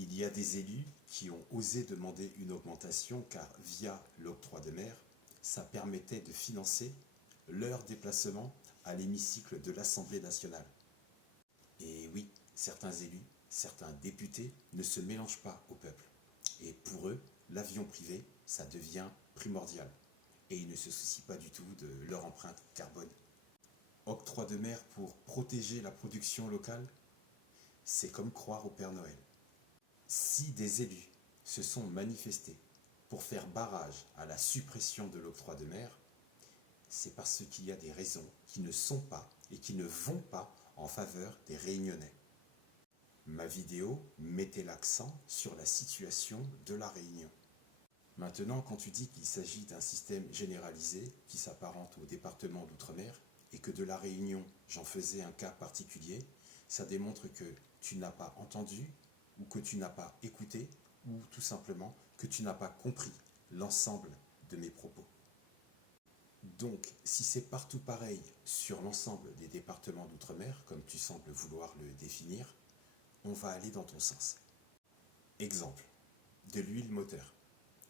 Il y a des élus qui ont osé demander une augmentation car via l'octroi de mer, ça permettait de financer leur déplacement à l'hémicycle de l'Assemblée nationale. Et oui, certains élus, certains députés ne se mélangent pas au peuple. Et pour eux, l'avion privé, ça devient primordial. Et ils ne se soucient pas du tout de leur empreinte carbone. Octroi de mer pour protéger la production locale, c'est comme croire au Père Noël. Si des élus se sont manifestés pour faire barrage à la suppression de l'octroi de mer, c'est parce qu'il y a des raisons qui ne sont pas et qui ne vont pas en faveur des Réunionnais. Ma vidéo mettait l'accent sur la situation de la Réunion. Maintenant, quand tu dis qu'il s'agit d'un système généralisé qui s'apparente au département d'outre-mer et que de la Réunion, j'en faisais un cas particulier, ça démontre que tu n'as pas entendu ou que tu n'as pas écouté ou tout simplement que tu n'as pas compris l'ensemble de mes propos. Donc, si c'est partout pareil sur l'ensemble des départements d'outre-mer, comme tu sembles vouloir le définir, on va aller dans ton sens. Exemple, de l'huile moteur.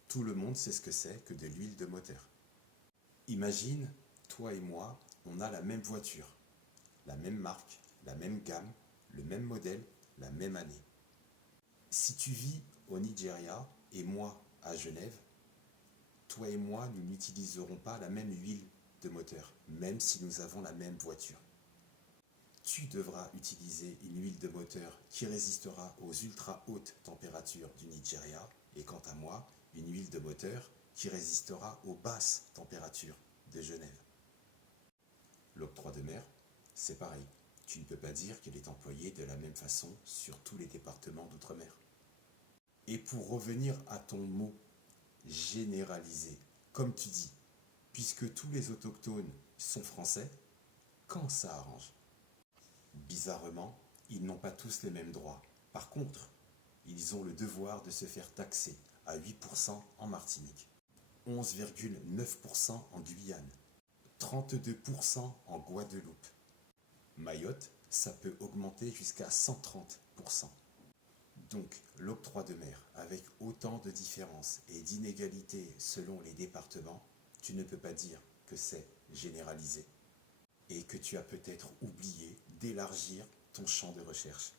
Tout le monde sait ce que c'est que de l'huile de moteur. Imagine, toi et moi, on a la même voiture, la même marque, la même gamme, le même modèle, la même année. Si tu vis au Nigeria et moi à Genève, toi et moi, nous n'utiliserons pas la même huile de moteur, même si nous avons la même voiture. Tu devras utiliser une huile de moteur qui résistera aux ultra hautes températures du Nigeria, et quant à moi, une huile de moteur qui résistera aux basses températures de Genève. L'octroi de mer, c'est pareil. Tu ne peux pas dire qu'elle est employée de la même façon sur tous les départements d'outre-mer. Et pour revenir à ton mot, généralisé, comme tu dis, puisque tous les autochtones sont français, quand ça arrange? Bizarrement, ils n'ont pas tous les mêmes droits. Par contre, ils ont le devoir de se faire taxer à 8% en Martinique, 11,9% en Guyane, 32% en Guadeloupe. Mayotte, ça peut augmenter jusqu'à 130%. Donc, l'octroi de mer, avec autant de différences et d'inégalités selon les départements, tu ne peux pas dire que c'est généralisé et que tu as peut-être oublié d'élargir ton champ de recherche.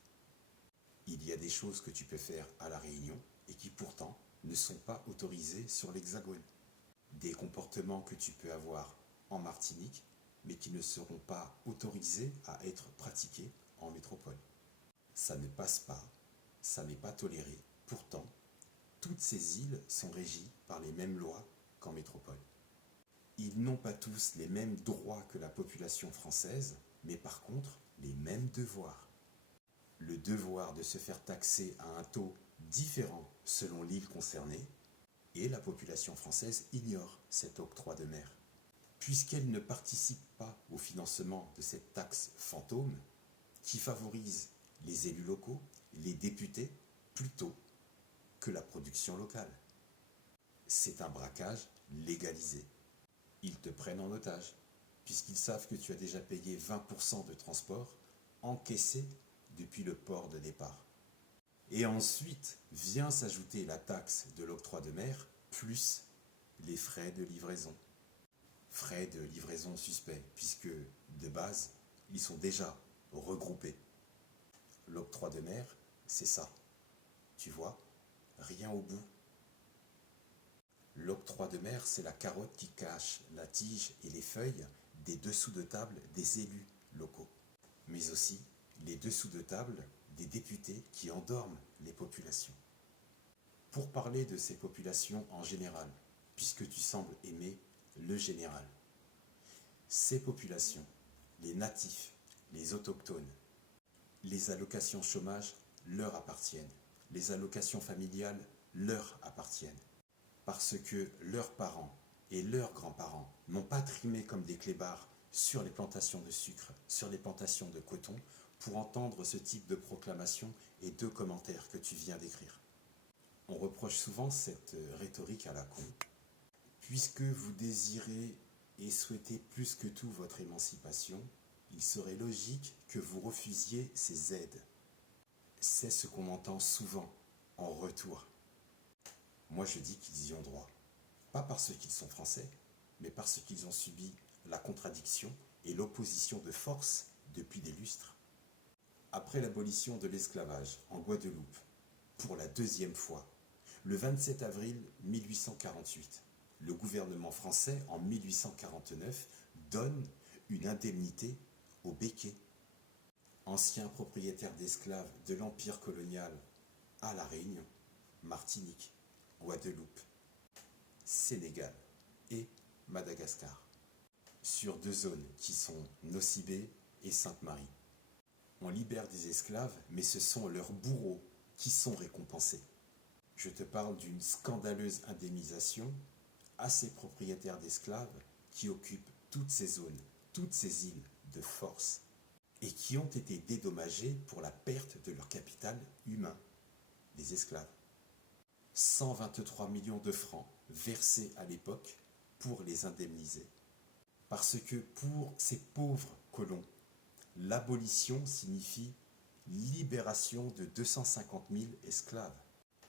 Il y a des choses que tu peux faire à La Réunion et qui pourtant ne sont pas autorisées sur l'Hexagone. Des comportements que tu peux avoir en Martinique, mais qui ne seront pas autorisés à être pratiqués en métropole. Ça ne passe pas, ça n'est pas toléré. Pourtant, toutes ces îles sont régies par les mêmes lois qu'en métropole. Ils n'ont pas tous les mêmes droits que la population française, mais par contre, les mêmes devoirs. Le devoir de se faire taxer à un taux différent selon l'île concernée, et la population française ignore cet octroi de mer, puisqu'elle ne participe pas au financement de cette taxe fantôme qui favorise les élus locaux, les députés, plutôt que la production locale. C'est un braquage légalisé. Ils te prennent en otage, puisqu'ils savent que tu as déjà payé 20% de transport encaissé depuis le port de départ. Et ensuite vient s'ajouter la taxe de l'octroi de mer, plus les frais de livraison. Frais de livraison suspects, puisque de base, ils sont déjà regroupés. L'octroi de mer, c'est ça. Tu vois, rien au bout. L'octroi de mer, c'est la carotte qui cache la tige et les feuilles des dessous de table des élus locaux, mais aussi les dessous de table des députés qui endorment les populations. Pour parler de ces populations en général, puisque tu sembles aimer le général, ces populations, les natifs, les autochtones, les allocations chômage leur appartiennent, les allocations familiales leur appartiennent, parce que leurs parents et leurs grands-parents n'ont pas trimé comme des clébards sur les plantations de sucre, sur les plantations de coton, pour entendre ce type de proclamation et de commentaires que tu viens d'écrire. On reproche souvent cette rhétorique à la con. Puisque vous désirez et souhaitez plus que tout votre émancipation, il serait logique que vous refusiez ces aides. C'est ce qu'on entend souvent en retour. Moi je dis qu'ils y ont droit, pas parce qu'ils sont français, mais parce qu'ils ont subi la contradiction et l'opposition de force depuis des lustres. Après l'abolition de l'esclavage en Guadeloupe, pour la deuxième fois, le 27 avril 1848, le gouvernement français, en 1849, donne une indemnité aux Békés, anciens propriétaires d'esclaves de l'empire colonial à La Réunion, Martinique, Guadeloupe, Sénégal et Madagascar, sur 2 zones qui sont Nosy-Bé et Sainte-Marie. On libère des esclaves, mais ce sont leurs bourreaux qui sont récompensés. Je te parle d'une scandaleuse indemnisation à ces propriétaires d'esclaves qui occupent toutes ces zones, toutes ces îles de force, et qui ont été dédommagés pour la perte de leur capital humain, les esclaves. 123 millions de francs versés à l'époque pour les indemniser. Parce que pour ces pauvres colons, l'abolition signifie libération de 250 000 esclaves.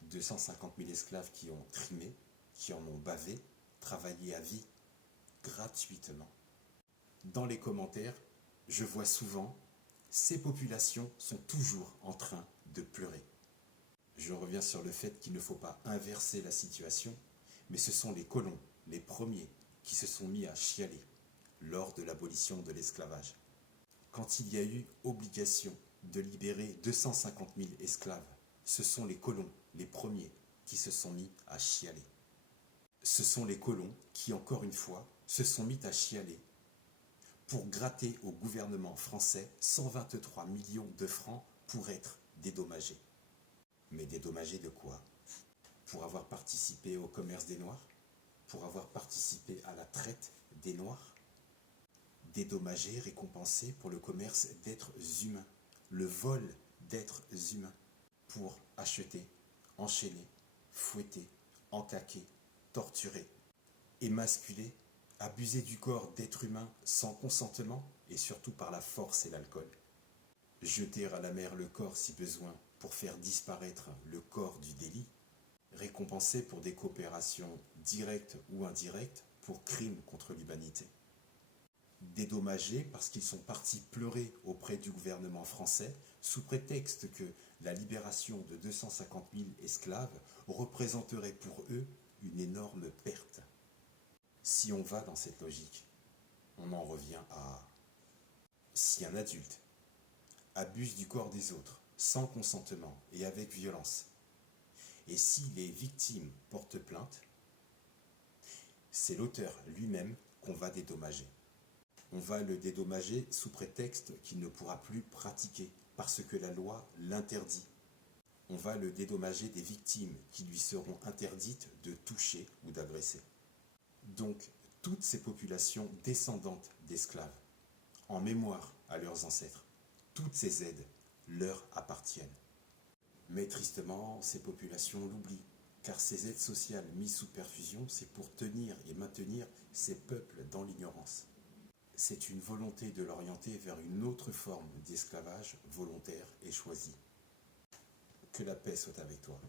250 000 esclaves qui ont trimé, qui en ont bavé, travaillé à vie, gratuitement. Dans les commentaires, je vois souvent, ces populations sont toujours en train de pleurer. Je reviens sur le fait qu'il ne faut pas inverser la situation, mais ce sont les colons, les premiers, qui se sont mis à chialer lors de l'abolition de l'esclavage. Quand il y a eu obligation de libérer 250 000 esclaves, ce sont les colons, les premiers, qui se sont mis à chialer. Ce sont les colons qui, encore une fois, se sont mis à chialer pour gratter au gouvernement français 123 millions de francs pour être dédommagés. Mais dédommagés de quoi? Pour avoir participé au commerce des Noirs? Pour avoir participé à la traite des Noirs? Dédommagés, récompensés pour le commerce d'êtres humains, le vol d'êtres humains, pour acheter, enchaîner, fouetter, encaquer, torturer, émasculer, abuser du corps d'êtres humains sans consentement et surtout par la force et l'alcool. Jeter à la mer le corps si besoin pour faire disparaître le corps du délit, récompensé pour des coopérations directes ou indirectes pour crimes contre l'humanité. Dédommagés parce qu'ils sont partis pleurer auprès du gouvernement français sous prétexte que la libération de 250 000 esclaves représenterait pour eux une énorme perte. Si on va dans cette logique, on en revient à si un adulte abuse du corps des autres sans consentement et avec violence, et si les victimes portent plainte, c'est l'auteur lui-même qu'on va dédommager. On va le dédommager sous prétexte qu'il ne pourra plus pratiquer parce que la loi l'interdit. On va le dédommager des victimes qui lui seront interdites de toucher ou d'agresser. Donc, toutes ces populations descendantes d'esclaves, en mémoire à leurs ancêtres, toutes ces aides leur appartiennent. Mais tristement, ces populations l'oublient, car ces aides sociales mises sous perfusion, c'est pour tenir et maintenir ces peuples dans l'ignorance. C'est une volonté de l'orienter vers une autre forme d'esclavage volontaire et choisi. Que la paix soit avec toi.